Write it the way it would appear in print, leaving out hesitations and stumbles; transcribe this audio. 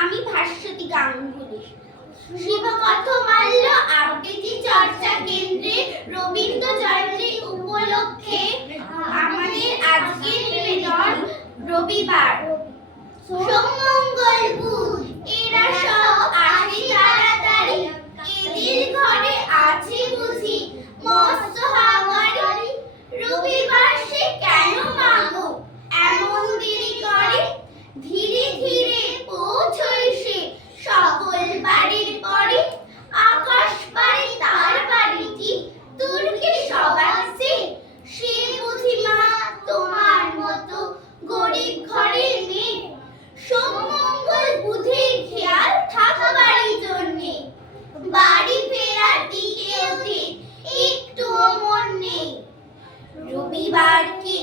আমি ভাস্বতী গাঙ্গুলি। শিবকথমাল্য আবৃত্তি চর্চা কেন্দ্রে রবীন্দ্র জয়ন্তী উপলক্ষে আমাদের আজকের নিবেদন রবিবার সোমমঙ্গল বুধ এরা সব আসি তাড়াতাড়ি, এদের ঘরে আছে বুঝি মস্ত হাওয়ারি। রবিবার সে কেন মাগো এমন দেরি করে, ধীরে ধীরে পৌঁছয় সে সকল বাড়ির পরে। আকাশ পারে তার বাড়িটি, তুর্কে সবার সে, সে বুঝি মা তোমার মতো গরিব ঘরের মেয়ে। সোমমঙ্গল বুধের খেয়াল থাকবারই জন্যে, বাড়ি ফেরার দিকে ওদের একটুও মন নেই। রবিবারকে